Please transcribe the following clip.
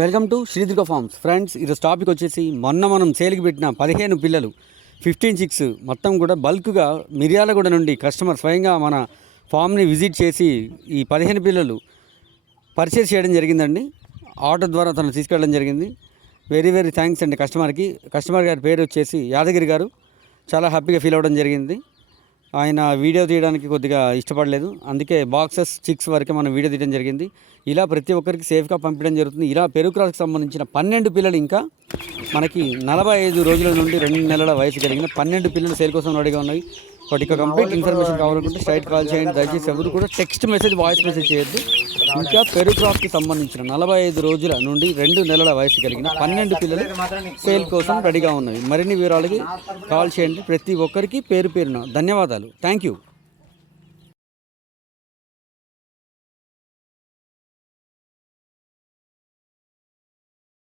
Welcome to Sridurga farms. Friends, ఈరోజు topic వచ్చేసి మనం సేల్కి పెట్టిన 15 పిల్లలు 15 మొత్తం కూడా బల్క్గా మిర్యాలగూడ నుండి కస్టమర్ స్వయంగా మన ఫామ్ని విజిట్ చేసి ఈ 15 పిల్లలు పర్చేస్ చేయడం జరిగిందండి. ఆర్డర్ ద్వారా తను తీసుకెళ్ళడం జరిగింది. వెరీ వెరీ థ్యాంక్స్ అండి కస్టమర్ గారి పేరు వచ్చేసి యాదగిరి గారు. చాలా హ్యాపీగా ఫీల్ అవ్వడం జరిగింది. ఆయన వీడియో తీయడానికి కొద్దిగా ఇష్టపడలేదు, అందుకే బాక్సెస్ చిక్స్ వరకే మనం వీడియో తీయడం జరిగింది. ఇలా ప్రతి ఒక్కరికి సేఫ్గా పంపించడం జరుగుతుంది. ఇలా పెరుగు క్రాస్కి సంబంధించిన 12 పిల్లలు ఇంకా మనకి 45 రోజుల నుండి 2 నెలల వయసు కలిగిన 12 పిల్లలు సేల్ కోసం రెడీగా ఉన్నాయి. వాటి కంప్లీట్ ఇన్ఫర్మేషన్ కావాలనుకుంటే స్ట్రైట్ కాల్ చేయండి. దయచేసి ఎవరు కూడా టెక్స్ట్ మెసేజ్, వాయిస్ మెసేజ్ చేయొద్దు. ఇంకా పెరుగు క్రాస్కి సంబంధించిన 45 రోజుల నుండి 2 నెలల వయసు కలిగిన 12 పిల్లలు సేల్ కోసం రెడీగా ఉన్నాయి. మరిన్ని వివరాలకి కాల్ చేయండి. ప్రతి ఒక్కరికి పేరు పేరున ధన్యవాదాలు. Thank you.